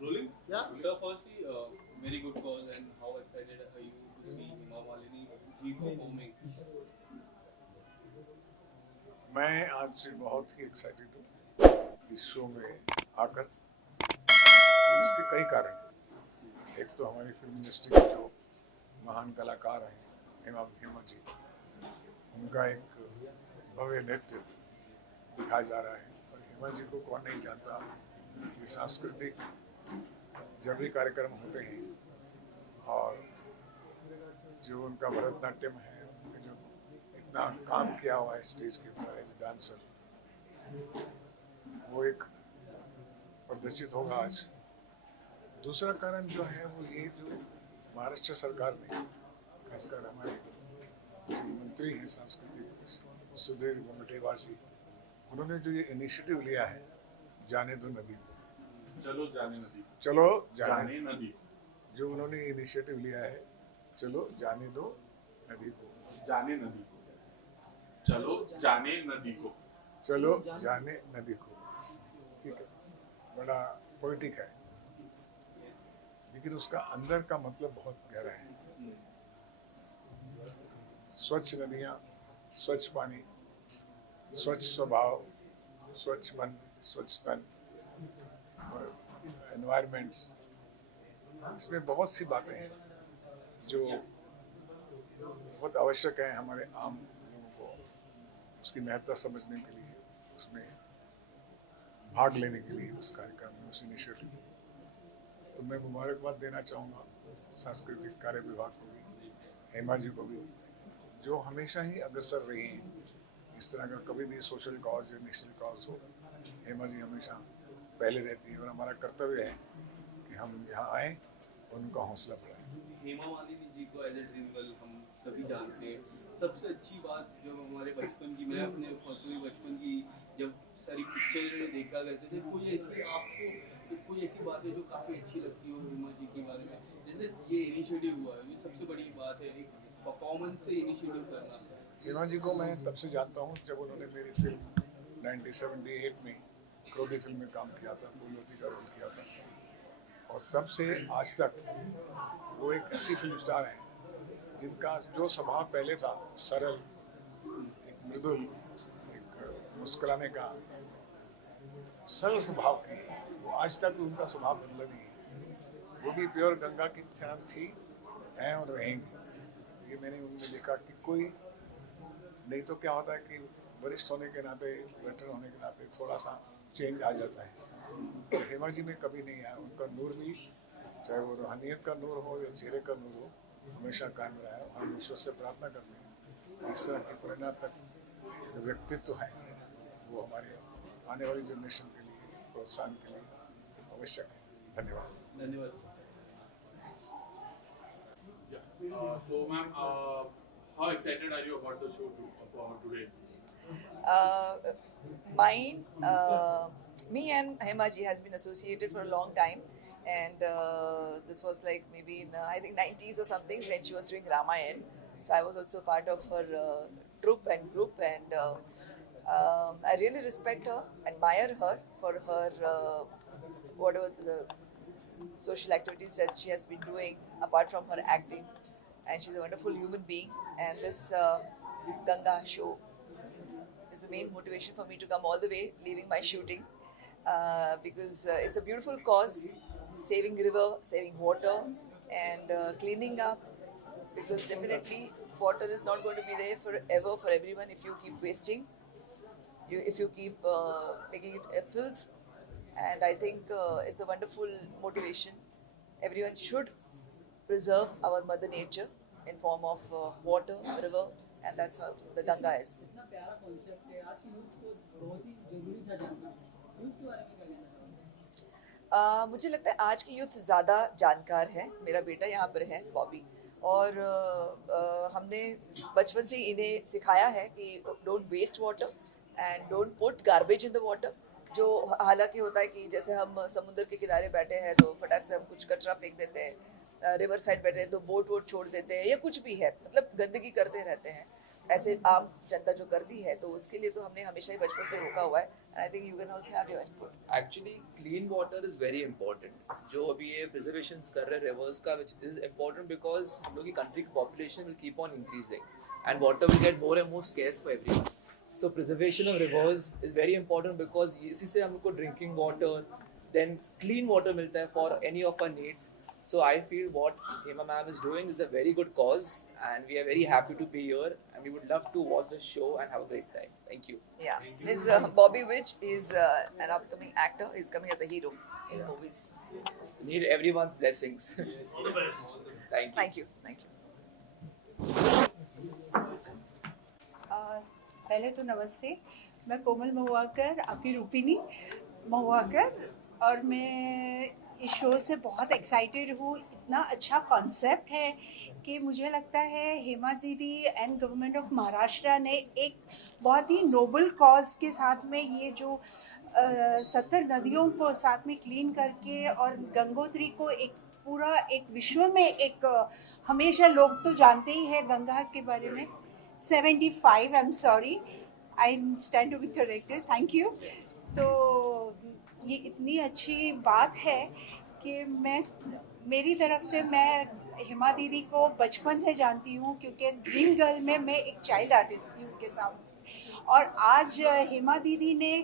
Rolling? Yeah. Sir, firstly, very good cause, and how excited are you to see Hema Malini ji performing? मैं आज से बहुत ही excited हूँ इस show में आकर। इसके कई कारण हैं। एक तो हमारी फिल्म इंडस्ट्री के जो महान कलाकार हैं हेमा जी, उनका एक भव्य नृत्य दिखाया जा रहा है। और हेमा जी को कौन नहीं जानता। ये सांस्कृतिक जब भी कार्यक्रम होते हैं और जो उनका भरतनाट्यम है, उनके जो इतना काम किया हुआ है स्टेज के ऊपर एज ए डांसर, वो एक प्रदर्शित होगा आज। दूसरा कारण जो है वो ये जो महाराष्ट्र सरकार ने, खासकर हमारे मंत्री हैं सांस्कृतिक सुधीर मुनगंटीवार जी, उन्होंने जो ये इनिशिएटिव लिया है जाने दो नदी को, चलो जाने नदी को, चलो जाने नदी को, जो उन्होंने इनिशिएटिव लिया है चलो जाने दो नदी को, जाने नदी को, चलो जाने नदी को, चलो जाने नदी को। ठीक है, बड़ा पोइटिक है, लेकिन उसका अंदर का मतलब बहुत गहरा है। स्वच्छ नदियाँ, स्वच्छ पानी, स्वच्छ स्वभाव, स्वच्छ मन, स्वच्छ तन और एनवायरनमेंट्स, इसमें बहुत सी बातें हैं जो बहुत आवश्यक है हमारे आम लोगों को उसकी महत्ता समझने के लिए, उसमें भाग लेने के लिए, उस कार्यक्रम में, उस इनिशिएटिव में। तो मैं मुबारकबाद देना चाहूँगा सांस्कृतिक कार्य विभाग को भी, हेमा जी को भी, जो हमेशा ही अग्रसर रही हैं। इस तरह का कभी भी सोशल कॉज या नेशनल कॉज हो, हेमा जी हमेशा पहले रहती है। और हमारा कर्तव्य है कि हम यहाँ आएँ और उनका हौसला बढ़ाएं। हेमा मालिनी जी को एज ए ड्रीम गर्ल हम सभी जानते हैं। सबसे अच्छी बात जो हमारे बचपन की, मैं अपने पर्सनली बचपन की जब सारी पिक्चर देखा करते थे, कोई ऐसी आपको कोई ऐसी बात है जो काफ़ी अच्छी लगती हो हेमा जी के बारे में? जैसे ये इनिशिएटिव हुआ है, ये सबसे बड़ी बात है, एक परफॉर्मेंस से इनिशिएटिव करना। हेमा जी को मैं तब से जानता हूँ जब उन्होंने मेरी फिल्म 1978 में क्रोधी फिल्म में काम किया था, फूलवती का रोल किया था। और तब से आज तक वो एक ऐसी फिल्म स्टार हैं जिनका जो स्वभाव पहले था सरल, एक मृदुल, एक मुस्कुराने का सरल स्वभाव की है, वो आज तक उनका स्वभाव बदला नहीं है। वो भी प्योर गंगा की तरह थी, हैं और रहेंगी। ये मैंने उनमें देखा कि कोई नहीं तो क्या होता है कि वरिष्ठ होने के नाते, वेटरन होने के नाते थोड़ा सा चेंज आ जाता है। और हेमा जी में कभी नहीं आया। उनका नूर भी, चाहे वो रूहानियत का नूर हो या चेहरे का नूर हो, हमेशा कायम रहा है। हम ईश्वर से प्रार्थना करते हैं इस तरह की परिणत तक जो व्यक्तित्व है वो हमारे आने वाली जनरेशन के लिए प्रोत्साहन के लिए आवश्यक है। धन्यवाद। धन्यवाद। So, ma'am, how excited are you about the show today? Uh, mine, me and Hemaji has been associated for a long time, and this was like maybe in I think 90s or something when she was doing Ramayan. So I was also part of her troupe and group, and I really respect her, admire her for her whatever the social activities that she has been doing apart from her acting, and she's a wonderful human being. And this Ganga show is the main motivation for me to come all the way, leaving my shooting, because it's a beautiful cause, saving river, saving water, and cleaning up. Because definitely water is not going to be there forever for everyone if you keep wasting, if you keep making it a filth. And I think it's a wonderful motivation. Everyone should preserve our mother nature in form of water, river, and that's how the Ganga is. इतना प्यारा concept है, आज की youth को बहुत ही जरूरी था जानना। यूथ के बारे में क्या कहना चाहोगे? मुझे लगता है आज की यूथ ज़्यादा जानकार है। मेरा बेटा यहाँ पर है, बॉबी, और हमने बचपन से इन्हें सिखाया है कि don't waste water and don't put garbage in the water. जो हालांकि होता है कि जैसे हम समुद्र के किनारे बैठे हैं तो फटाक से हम कुछ कचरा फेंक देते हैं, रिवर साइड बैठे हैं तो बोट वोट छोड़ देते हैं, या कुछ भी है, मतलब गंदगी करते रहते हैं। ऐसे आम जनता जो करती है, तो उसके लिए तो हमने हमेशा ही बचपन से रोका हुआ है. And I think you can also have your input. Actually clean water is very important. जो अभी ये प्रिजर्वेशन कर रहे हैं रिवर्स का, विच इज इम्पोर्टेंट बिकॉज हम लोग की कंट्री की population will keep on increasing and water will get more and more scarce for everyone. So preservation of rivers is very important because इसी से हमको drinking water then clean water मिलता है for any of our needs. So I feel what Hema ma'am is doing is a very good cause, and we are very happy to be here, and we would love to watch the show and have a great time. Thank you. Yeah, Miss Bobby Witch is an upcoming actor. He's coming as a hero in movies. Need everyone's blessings. All the best. Thank you. Thank you. Thank you. पहले तो नमस्ते. मैं कोमल महुआकर, आपकी रूपिनी महुआकर, और मैं इस show से बहुत एक्साइटेड हूँ. इतना अच्छा कॉन्सेप्ट है कि मुझे लगता है हेमा दीदी एंड गवर्नमेंट ऑफ महाराष्ट्र ने एक बहुत ही नोबल कॉज के साथ में ये जो 70 नदियों को साथ में क्लीन करके और गंगोत्री को एक पूरा एक विश्व में एक हमेशा लोग तो जानते ही हैं गंगा के बारे में. 75, I am sorry, I stand to be corrected. Thank you. तो ये इतनी अच्छी बात है कि मेरी तरफ से मैं हेमा दीदी को बचपन से जानती हूँ, क्योंकि ड्रीम गर्ल में मैं एक चाइल्ड आर्टिस्ट थी उनके सामने. और आज हेमा दीदी ने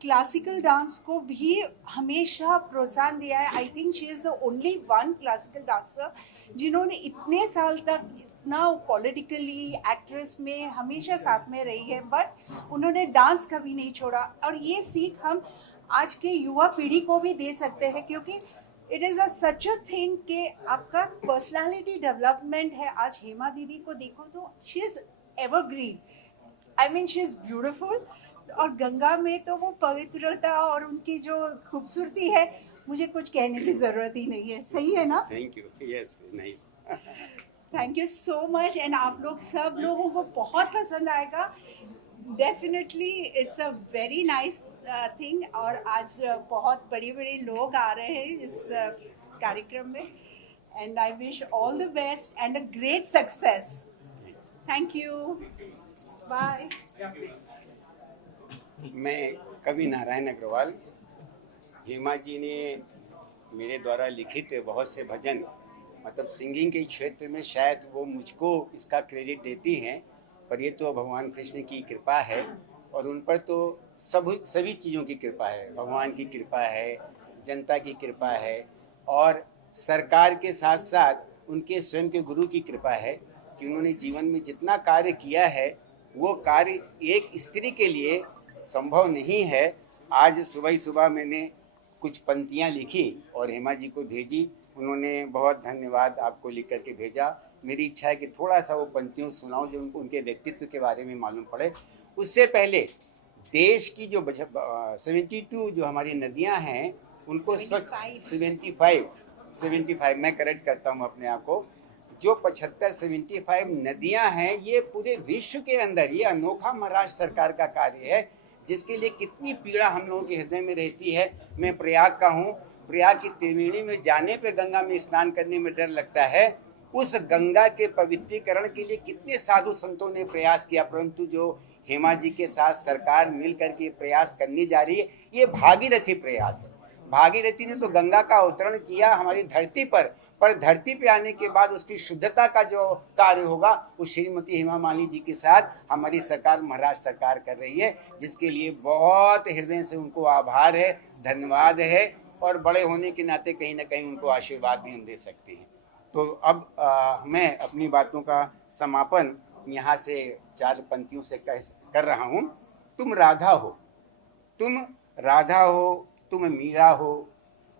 क्लासिकल डांस को भी हमेशा प्रोत्साहन दिया है. I think she is the only one classical dancer जिन्होंने इतने साल तक इतना पॉलिटिकली एक्ट्रेस में हमेशा साथ में रही है, बट उन्होंने डांस कभी नहीं छोड़ा. और ये सीख हम आज के युवा पीढ़ी को भी दे सकते हैं, क्योंकि it is such a thing कि आपका पर्सनालिटी डेवलपमेंट है. आज हेमा दीदी को देखो तो she is evergreen. I mean she is beautiful. और गंगा में तो वो पवित्रता और उनकी जो खूबसूरती है, मुझे कुछ कहने की ज़रूरत ही नहीं है. सही है ना? Thank you. Yes, nice. Thank you so much. And आप लोग सब लोगों को बहुत पसंद आएगा. Definitely it's a very nice thing. और आज बहुत बड़े बड़े लोग आ रहे हैं इस कार्यक्रम में. And I wish all the best and a great success. Thank you. Bye. मैं कवि नारायण अग्रवाल. हेमा जी ने मेरे द्वारा लिखित बहुत से भजन, मतलब सिंगिंग के क्षेत्र में शायद वो मुझको इसका क्रेडिट देती हैं, पर ये तो भगवान कृष्ण की कृपा है. और उन पर तो सभी चीज़ों की कृपा है. भगवान की कृपा है, जनता की कृपा है, और सरकार के साथ साथ उनके स्वयं के गुरु की कृपा है कि उन्होंने जीवन में जितना कार्य किया है वो कार्य एक स्त्री के लिए संभव नहीं है. आज सुबह ही सुबह मैंने कुछ पंक्तियाँ लिखी और हेमा जी को भेजी. उन्होंने बहुत धन्यवाद आपको लिख करके भेजा. मेरी इच्छा है कि थोड़ा सा वो पंक्तियों सुनाऊं जो उनके व्यक्तित्व के बारे में मालूम पड़े. उससे पहले देश की जो 72 जो हमारी नदियां हैं उनको स्वच्छ 75 मैं करेक्ट करता हूं अपने आप को. जो 75 नदियां हैं ये पूरे विश्व के अंदर ये अनोखा महाराष्ट्र सरकार का कार्य है, जिसके लिए कितनी पीड़ा हम लोगों के हृदय में रहती है. मैं प्रयाग का हूँ. प्रयाग की त्रिवेणी में जाने पे गंगा में स्नान करने में डर लगता है. उस गंगा के पवित्रीकरण के लिए कितने साधु संतों ने प्रयास किया, परंतु जो हेमा जी के साथ सरकार मिल करके प्रयास करनी जा रही है, ये भागीरथी प्रयास है. भागीरथी ने तो गंगा का अवतरण किया हमारी धरती पर धरती पे आने के बाद उसकी शुद्धता का जो कार्य होगा वो श्रीमती हेमा मालिनी जी के साथ हमारी सरकार महाराष्ट्र सरकार कर रही है, जिसके लिए बहुत हृदय से उनको आभार है, धन्यवाद है. और बड़े होने के नाते कहीं ना कहीं उनको आशीर्वाद भी हम दे सकते हैं. तो अब मैं अपनी बातों का समापन यहाँ से 4 पंक्तियों से कर रहा हूँ. तुम राधा हो, तुम राधा हो, तुम मीरा हो.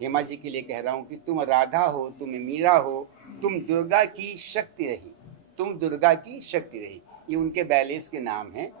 हेमा जी के लिए कह रहा हूँ कि तुम राधा हो, तुम मीरा हो, तुम दुर्गा की शक्ति रही, तुम दुर्गा की शक्ति रही. ये उनके बैलेंस के नाम हैं.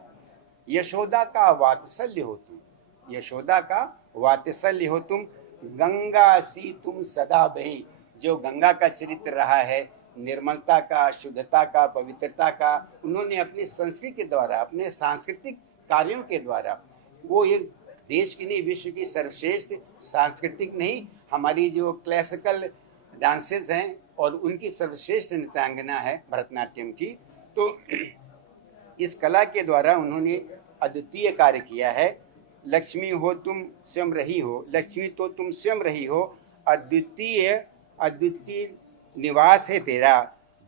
यशोदा का वात्सल्य हो तुम, यशोदा का वात्सल्य हो तुम. गंगा सी तुम सदा बही. जो गंगा का चरित्र रहा है, निर्मलता का, शुद्धता का, पवित्रता का, उन्होंने अपनी संस्कृति के द्वारा, अपने सांस्कृतिक कार्यों के द्वारा, वो एक देश की नहीं विश्व की सर्वश्रेष्ठ सांस्कृतिक नहीं, हमारी जो क्लासिकल डांसेस हैं और उनकी सर्वश्रेष्ठ नृत्यांगना है भरतनाट्यम की. तो इस कला के द्वारा उन्होंने अद्वितीय कार्य किया है। लक्ष्मी हो तुम स्वयं रही हो, लक्ष्मी तो तुम स्वयं रही हो, अद्वितीय अद्वितीय निवास है तेरा,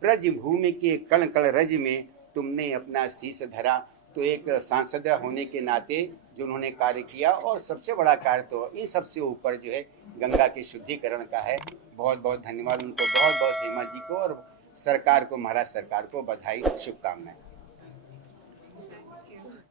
ब्रज भूमि के कण कण रज में तुमने अपना शीश धरा। तो एक सांसद होने के नाते जो उन्होंने कार्य किया, और सबसे बड़ा कार्य तो इन सबसे ऊपर जो है गंगा के शुद्धिकरण का है। बहुत बहुत धन्यवाद उनको, बहुत बहुत हेमा जी को और सरकार को, महाराष्ट्र सरकार को बधाई, शुभकामनाएं।